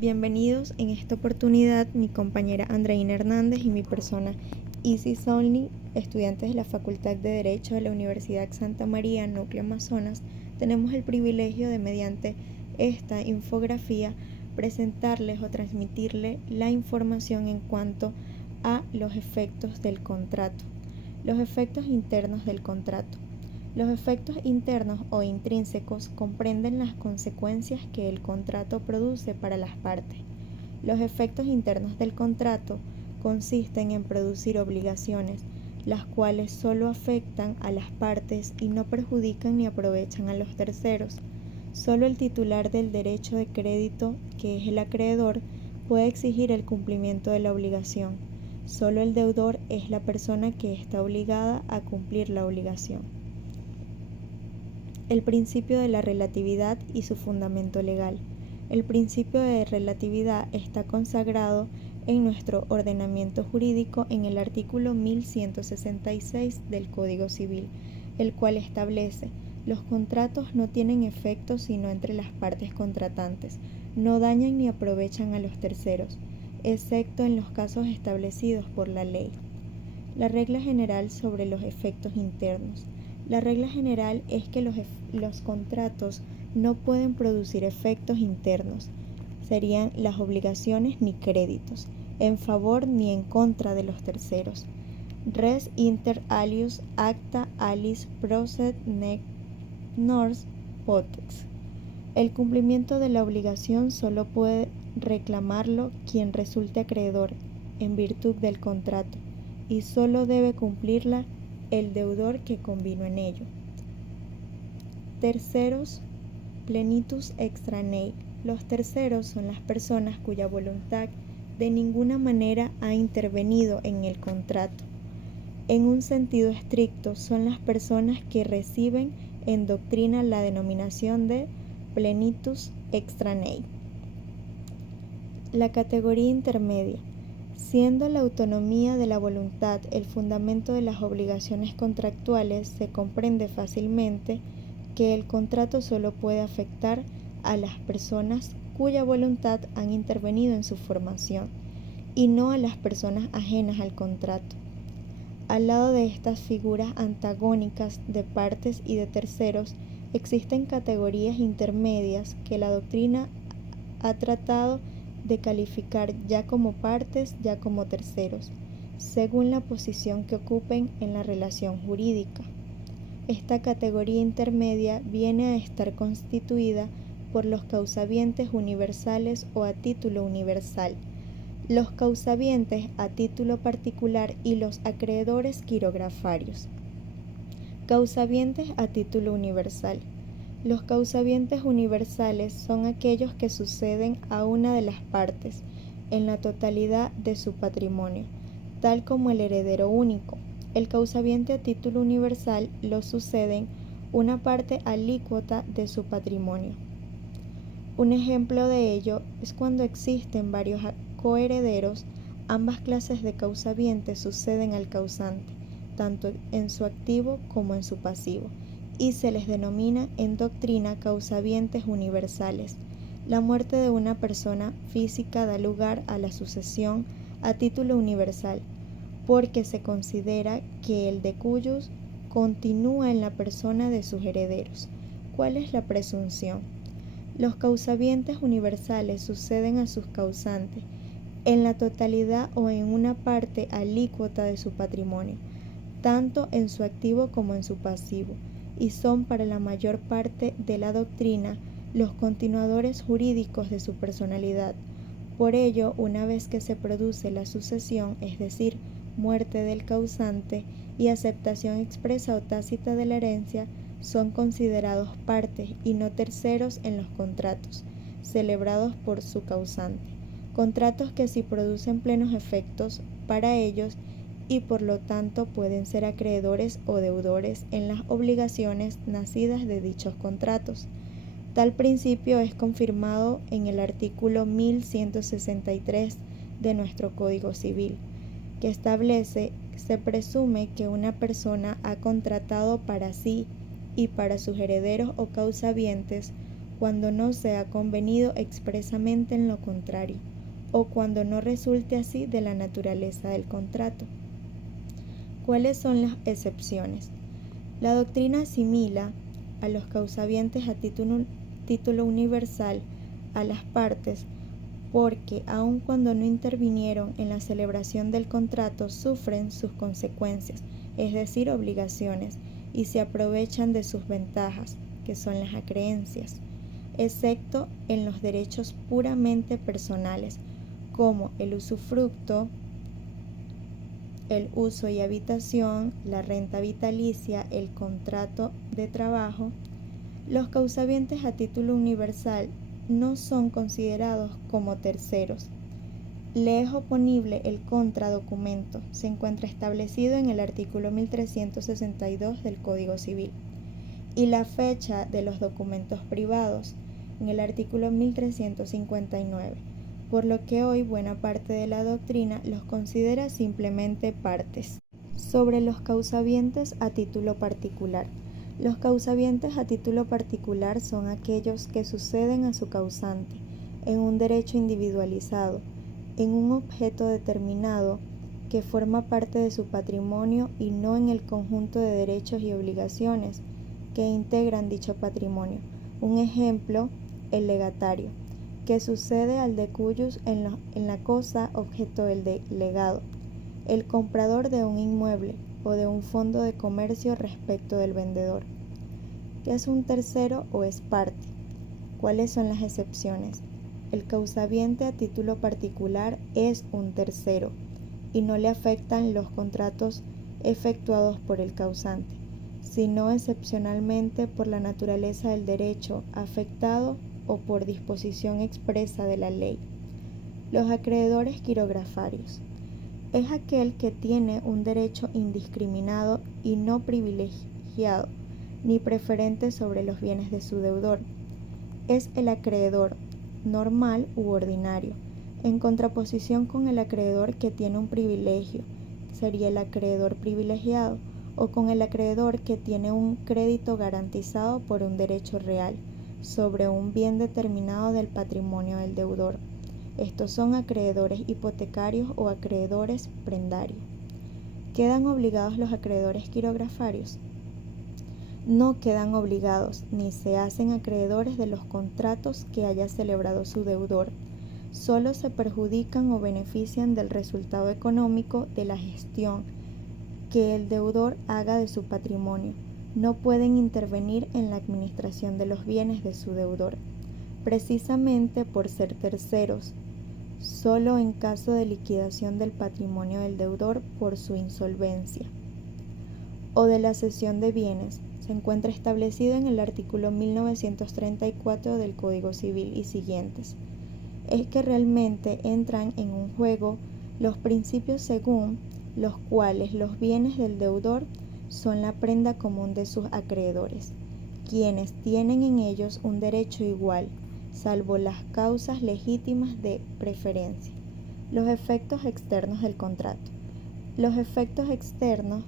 Bienvenidos en esta oportunidad mi compañera Andreina Hernández y mi persona Isis Only, estudiantes de la Facultad de Derecho de la Universidad Santa María, Núcleo Amazonas. Tenemos el privilegio de, mediante esta infografía, presentarles o transmitirles la información en cuanto a los efectos del contrato. Los efectos internos del contrato. Los efectos internos o intrínsecos comprenden las consecuencias que el contrato produce para las partes. Los efectos internos del contrato consisten en producir obligaciones, las cuales solo afectan a las partes y no perjudican ni aprovechan a los terceros. Solo el titular del derecho de crédito, que es el acreedor, puede exigir el cumplimiento de la obligación. Solo el deudor es la persona que está obligada a cumplir la obligación. El principio de la relatividad y su fundamento legal. El principio de relatividad está consagrado en nuestro ordenamiento jurídico en el artículo 1166 del Código Civil, el cual establece: los contratos no tienen efecto sino entre las partes contratantes, no dañan ni aprovechan a los terceros, excepto en los casos establecidos por la ley. La regla general sobre los efectos internos. La regla general es que los contratos no pueden producir efectos internos, serían las obligaciones ni créditos, en favor ni en contra de los terceros. Res inter alius acta aliis proced nec nors potex. El cumplimiento de la obligación solo puede reclamarlo quien resulte acreedor en virtud del contrato, y solo debe cumplirla el deudor que convino en ello. Terceros, plenitus extraneae. Los terceros son las personas cuya voluntad de ninguna manera ha intervenido en el contrato. En un sentido estricto, son las personas que reciben en doctrina la denominación de plenitus extraneae. La categoría intermedia. Siendo la autonomía de la voluntad el fundamento de las obligaciones contractuales, se comprende fácilmente que el contrato solo puede afectar a las personas cuya voluntad han intervenido en su formación, y no a las personas ajenas al contrato. Al lado de estas figuras antagónicas de partes y de terceros, existen categorías intermedias que la doctrina ha tratado de calificar ya como partes, ya como terceros, según la posición que ocupen en la relación jurídica. Esta categoría intermedia viene a estar constituida por los causavientes universales o a título universal, los causavientes a título particular y los acreedores quirografarios. Causavientes a título universal. Los causavientes universales son aquellos que suceden a una de las partes en la totalidad de su patrimonio, tal como el heredero único. El causaviente a título universal lo suceden una parte alícuota de su patrimonio. Un ejemplo de ello es cuando existen varios coherederos, ambas clases de causavientes suceden al causante, tanto en su activo como en su pasivo, y se les denomina en doctrina causavientes universales. La muerte de una persona física da lugar a la sucesión a título universal, porque se considera que el decujus continúa en la persona de sus herederos. ¿Cuál es la presunción? Los causavientes universales suceden a sus causantes en la totalidad o en una parte alícuota de su patrimonio, tanto en su activo como en su pasivo, y son para la mayor parte de la doctrina los continuadores jurídicos de su personalidad. Por ello, una vez que se produce la sucesión, es decir, muerte del causante y aceptación expresa o tácita de la herencia, son considerados partes y no terceros en los contratos celebrados por su causante, contratos que sí producen plenos efectos para ellos y por lo tanto pueden ser acreedores o deudores en las obligaciones nacidas de dichos contratos. Tal principio es confirmado en el artículo 1163 de nuestro Código Civil, que establece: se presume que una persona ha contratado para sí y para sus herederos o causavientes cuando no sea convenido expresamente en lo contrario, o cuando no resulte así de la naturaleza del contrato. ¿Cuáles son las excepciones? La doctrina asimila a los causavientes a título universal a las partes porque aun cuando no intervinieron en la celebración del contrato sufren sus consecuencias, es decir, obligaciones, y se aprovechan de sus ventajas, que son las acreencias, excepto en los derechos puramente personales, como el usufructo, el uso y habitación, la renta vitalicia, el contrato de trabajo. Los causavientes a título universal no son considerados como terceros. Le es oponible el contradocumento. Se encuentra establecido en el artículo 1362 del Código Civil. Y la fecha de los documentos privados en el artículo 1359, por lo que hoy buena parte de la doctrina los considera simplemente partes. Sobre los causavientes a título particular. Los causavientes a título particular son aquellos que suceden a su causante en un derecho individualizado, en un objeto determinado que forma parte de su patrimonio y no en el conjunto de derechos y obligaciones que integran dicho patrimonio. Un ejemplo, el legatario, que sucede al de cuyos en la cosa objeto del legado, el comprador de un inmueble o de un fondo de comercio respecto del vendedor. ¿Qué es un tercero o es parte? ¿Cuáles son las excepciones? El causaviente a título particular es un tercero y no le afectan los contratos efectuados por el causante, sino excepcionalmente por la naturaleza del derecho afectado o por disposición expresa de la ley. Los acreedores quirografarios. Es aquel que tiene un derecho indiscriminado y no privilegiado ni preferente sobre los bienes de su deudor. Es el acreedor normal u ordinario, en contraposición con el acreedor que tiene un privilegio, sería el acreedor privilegiado, o con el acreedor que tiene un crédito garantizado por un derecho real sobre un bien determinado del patrimonio del deudor. Estos son acreedores hipotecarios o acreedores prendarios. ¿Quedan obligados los acreedores quirografarios? No quedan obligados ni se hacen acreedores de los contratos que haya celebrado su deudor. Solo se perjudican o benefician del resultado económico de la gestión que el deudor haga de su patrimonio. No pueden intervenir en la administración de los bienes de su deudor, precisamente por ser terceros, solo en caso de liquidación del patrimonio del deudor por su insolvencia o de la cesión de bienes. Se encuentra establecido en el artículo 1934 del Código Civil y siguientes. Es que realmente entran en un juego los principios según los cuales los bienes del deudor son la prenda común de sus acreedores, quienes tienen en ellos un derecho igual, salvo las causas legítimas de preferencia. Los efectos externos del contrato. Los efectos externos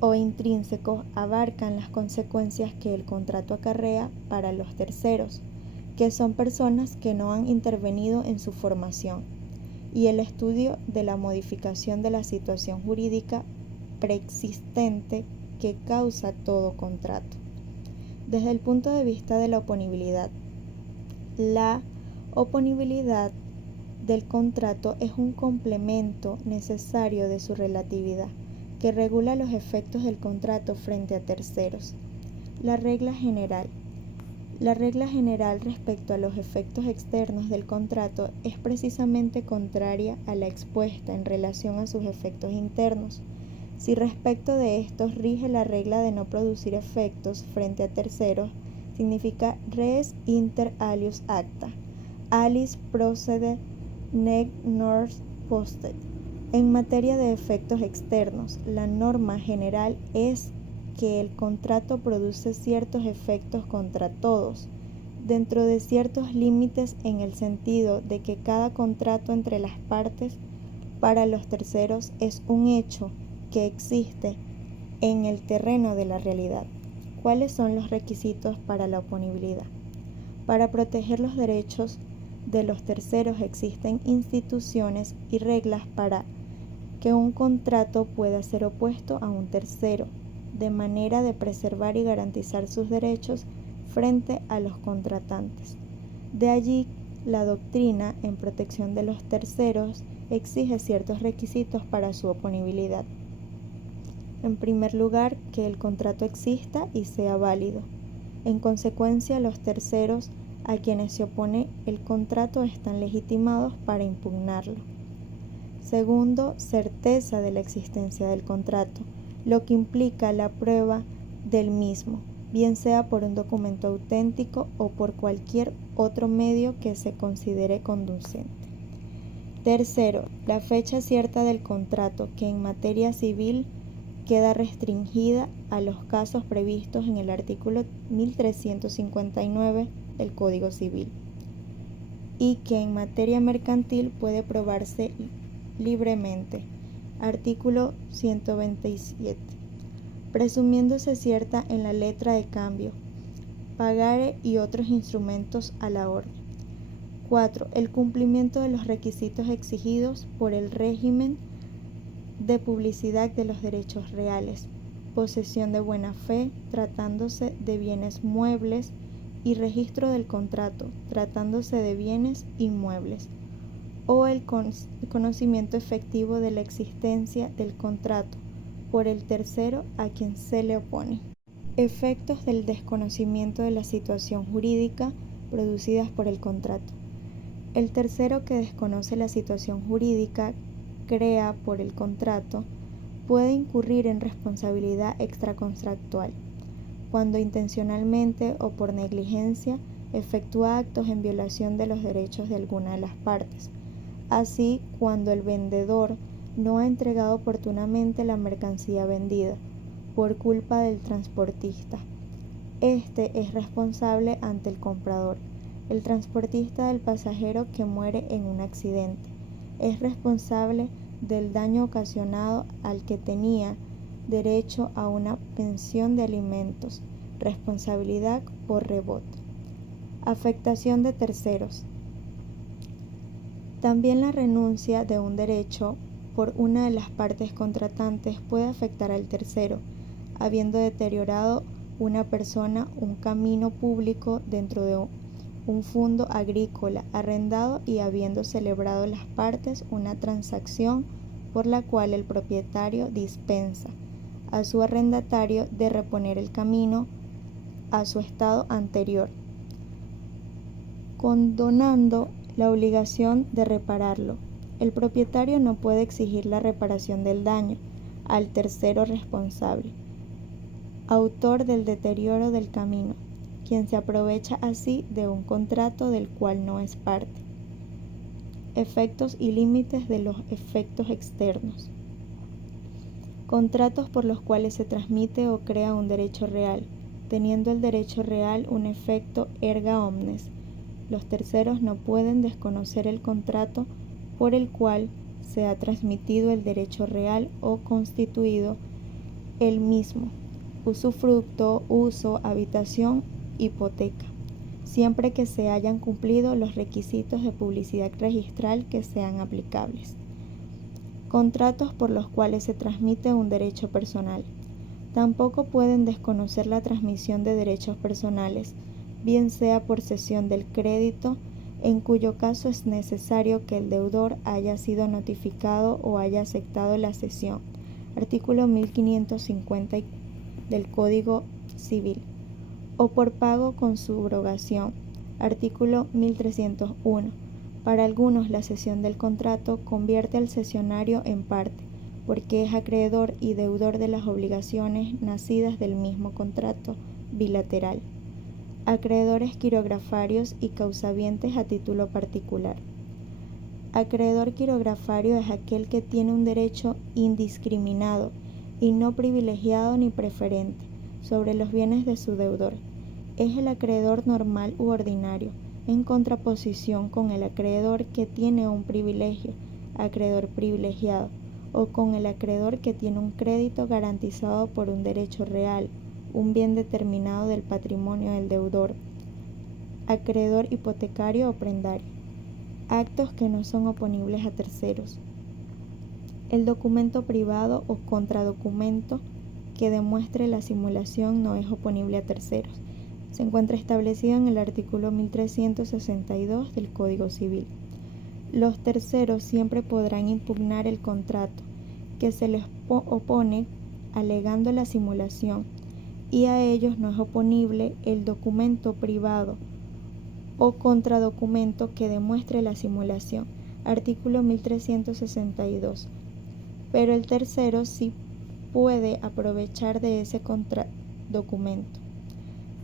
o intrínsecos abarcan las consecuencias que el contrato acarrea para los terceros, que son personas que no han intervenido en su formación, y el estudio de la modificación de la situación jurídica preexistente que causa todo contrato. Desde el punto de vista de la oponibilidad, la oponibilidad del contrato es un complemento necesario de su relatividad, que regula los efectos del contrato frente a terceros. La regla general. La regla general respecto a los efectos externos del contrato es precisamente contraria a la expuesta en relación a sus efectos internos. Si respecto de estos rige la regla de no producir efectos frente a terceros, significa res inter alios acta, alis procede nec nors postet. En materia de efectos externos, la norma general es que el contrato produce ciertos efectos contra todos, dentro de ciertos límites en el sentido de que cada contrato entre las partes para los terceros es un hecho que existe en el terreno de la realidad. ¿Cuáles son los requisitos para la oponibilidad? Para proteger los derechos de los terceros existen instituciones y reglas para que un contrato pueda ser opuesto a un tercero, de manera de preservar y garantizar sus derechos frente a los contratantes. De allí, la doctrina en protección de los terceros exige ciertos requisitos para su oponibilidad. En primer lugar, que el contrato exista y sea válido. En consecuencia, los terceros a quienes se opone el contrato están legitimados para impugnarlo. Segundo, certeza de la existencia del contrato, lo que implica la prueba del mismo, bien sea por un documento auténtico o por cualquier otro medio que se considere conducente. Tercero, la fecha cierta del contrato, que en materia civil queda restringida a los casos previstos en el artículo 1359 del Código Civil, y que en materia mercantil puede probarse libremente. Artículo 127. Presumiéndose cierta en la letra de cambio, pagare y otros instrumentos a la orden. 4. El cumplimiento de los requisitos exigidos por el régimen de publicidad de los derechos reales, posesión de buena fe, tratándose de bienes muebles, y registro del contrato, tratándose de bienes inmuebles, o el conocimiento efectivo de la existencia del contrato por el tercero a quien se le opone. Efectos del desconocimiento de la situación jurídica producidas por el contrato. El tercero que desconoce la situación jurídica crea por el contrato puede incurrir en responsabilidad extracontractual cuando intencionalmente o por negligencia efectúa actos en violación de los derechos de alguna de las partes. Así, cuando el vendedor no ha entregado oportunamente la mercancía vendida por culpa del transportista. Este es responsable ante el comprador. El transportista del pasajero que muere en un accidente es responsable del daño ocasionado al que tenía derecho a una pensión de alimentos, responsabilidad por rebote. Afectación de terceros. También la renuncia de un derecho por una de las partes contratantes puede afectar al tercero, habiendo deteriorado una persona un camino público dentro de un fondo agrícola arrendado y habiendo celebrado las partes una transacción por la cual el propietario dispensa a su arrendatario de reponer el camino a su estado anterior, condonando la obligación de repararlo. El propietario no puede exigir la reparación del daño al tercero responsable, autor del deterioro del camino, quien se aprovecha así de un contrato del cual no es parte. Efectos y límites de los efectos externos. Contratos por los cuales se transmite o crea un derecho real, teniendo el derecho real un efecto erga omnes. Los terceros no pueden desconocer el contrato por el cual se ha transmitido el derecho real o constituido el mismo, usufructo, uso, habitación, hipoteca, siempre que se hayan cumplido los requisitos de publicidad registral que sean aplicables. Contratos por los cuales se transmite un derecho personal. Tampoco pueden desconocer la transmisión de derechos personales, bien sea por cesión del crédito, en cuyo caso es necesario que el deudor haya sido notificado o haya aceptado la cesión. Artículo 1550 del Código Civil. O por pago con subrogación. Artículo 1301. Para algunos, la cesión del contrato convierte al cesionario en parte, porque es acreedor y deudor de las obligaciones nacidas del mismo contrato bilateral. Acreedores quirografarios y causavientes a título particular. Acreedor quirografario es aquel que tiene un derecho indiscriminado y no privilegiado ni preferente sobre los bienes de su deudor. Es el acreedor normal u ordinario, en contraposición con el acreedor que tiene un privilegio, acreedor privilegiado, o con el acreedor que tiene un crédito garantizado por un derecho real, un bien determinado del patrimonio del deudor. acreedor hipotecario o prendario. Actos que no son oponibles a terceros. El documento privado o contradocumento que demuestre la simulación no es oponible a terceros. Se encuentra establecido en el artículo 1362 del Código Civil. Los terceros siempre podrán impugnar el contrato que se les opone alegando la simulación, y a ellos no es oponible el documento privado o contradocumento que demuestre la simulación. Artículo 1362. Pero el tercero sí puede aprovechar de ese contradocumento.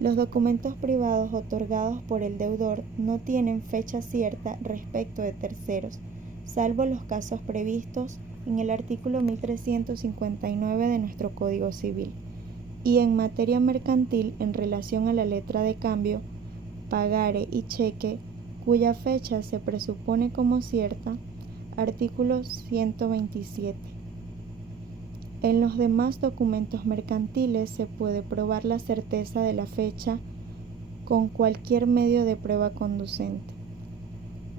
Los documentos privados otorgados por el deudor no tienen fecha cierta respecto de terceros, salvo los casos previstos en el artículo 1359 de nuestro Código Civil. Y en materia mercantil, en relación a la letra de cambio, pagare y cheque, cuya fecha se presupone como cierta, artículo 127. En los demás documentos mercantiles se puede probar la certeza de la fecha con cualquier medio de prueba conducente.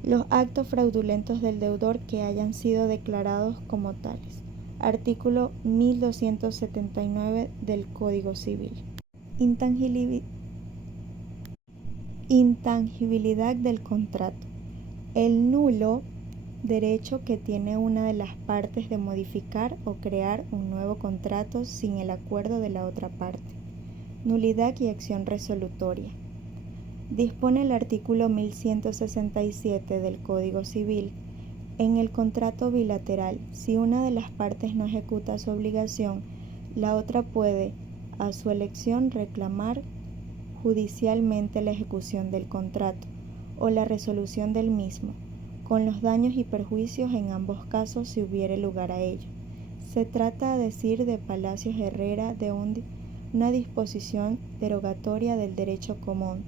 Los actos fraudulentos del deudor que hayan sido declarados como tales. Artículo 1279 del Código Civil. Intangibilidad del contrato. El nulo derecho que tiene una de las partes de modificar o crear un nuevo contrato sin el acuerdo de la otra parte. Nulidad y acción resolutoria. Dispone el artículo 1167 del Código Civil. En el contrato bilateral, si una de las partes no ejecuta su obligación, la otra puede, a su elección, reclamar judicialmente la ejecución del contrato o la resolución del mismo, con los daños y perjuicios en ambos casos si hubiere lugar a ello. Se trata, a decir de Palacios Herrera, de una disposición derogatoria del derecho común,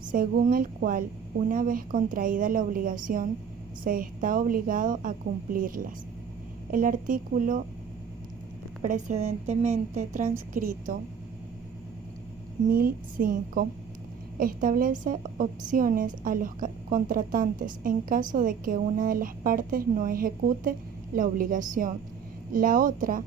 según el cual, una vez contraída la obligación, se está obligado a cumplirlas. El artículo precedentemente transcrito 1005 establece opciones a los contratantes en caso de que una de las partes no ejecute la obligación. La otra,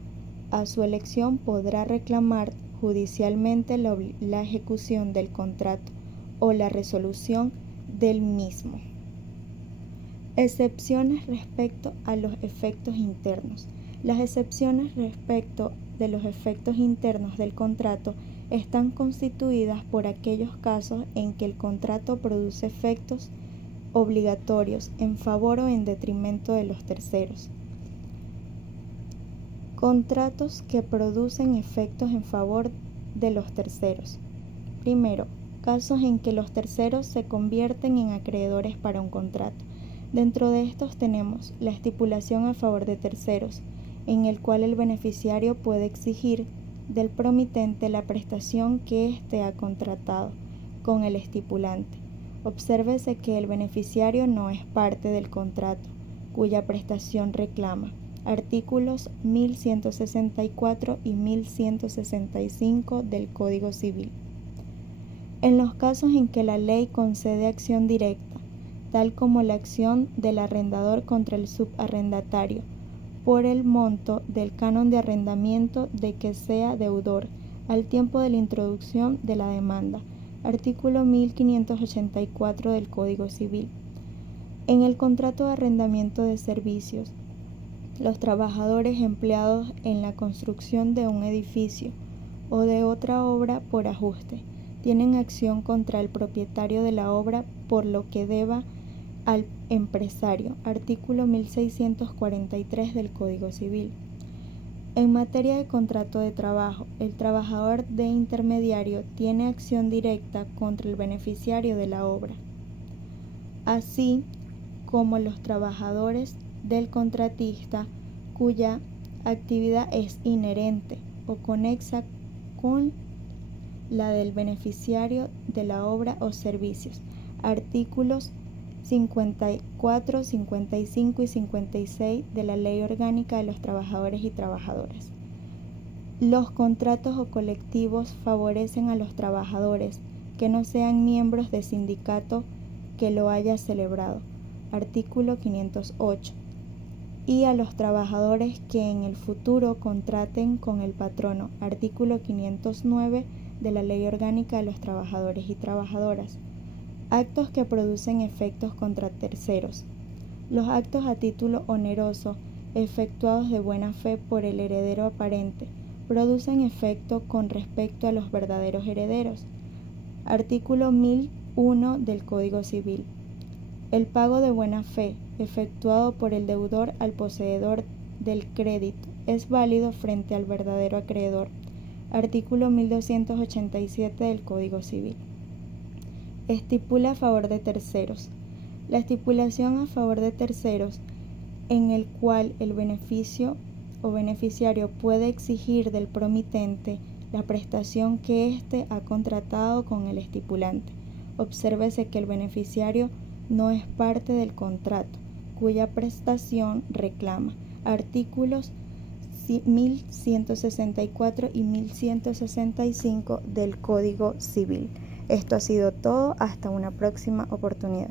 a su elección, podrá reclamar judicialmente la ejecución del contrato o la resolución del mismo. Excepciones respecto a los efectos internos. Las excepciones respecto de los efectos internos del contrato están constituidas por aquellos casos en que el contrato produce efectos obligatorios en favor o en detrimento de los terceros. Contratos que producen efectos en favor de los terceros. Primero, casos en que los terceros se convierten en acreedores para un contrato. Dentro de estos tenemos la estipulación a favor de terceros, en el cual el beneficiario puede exigir del promitente la prestación que éste ha contratado con el estipulante. Obsérvese que el beneficiario no es parte del contrato, cuya prestación reclama. Artículos 1164 y 1165 del Código Civil. En los casos en que la ley concede acción directa, tal como la acción del arrendador contra el subarrendatario, por el monto del canon de arrendamiento de que sea deudor al tiempo de la introducción de la demanda. Artículo 1584 del Código Civil. En el contrato de arrendamiento de servicios, los trabajadores empleados en la construcción de un edificio o de otra obra por ajuste tienen acción contra el propietario de la obra por lo que deba al empresario. Artículo 1643 del Código Civil. En materia de contrato de trabajo, el trabajador de intermediario tiene acción directa contra el beneficiario de la obra, así como los trabajadores del contratista cuya actividad es inherente o conexa con la del beneficiario de la obra o servicios. Artículos 54, 55 y 56 de la Ley Orgánica de los Trabajadores y Trabajadoras. Los contratos o colectivos favorecen a los trabajadores que no sean miembros de sindicato que lo haya celebrado. Artículo 508. Y a los trabajadores que en el futuro contraten con el patrono. Artículo 509 de la Ley Orgánica de los Trabajadores y Trabajadoras. Actos que producen efectos contra terceros. Los actos a título oneroso, efectuados de buena fe por el heredero aparente, producen efecto con respecto a los verdaderos herederos. Artículo 1001 del Código Civil. El pago de buena fe, efectuado por el deudor al poseedor del crédito, es válido frente al verdadero acreedor. Artículo 1287 del Código Civil. Estipula a favor de terceros. La estipulación a favor de terceros, en el cual el beneficio o beneficiario puede exigir del promitente la prestación que éste ha contratado con el estipulante. Obsérvese que el beneficiario no es parte del contrato, cuya prestación reclama. Artículos 1164 y 1165 del Código Civil. Esto ha sido todo. Hasta una próxima oportunidad.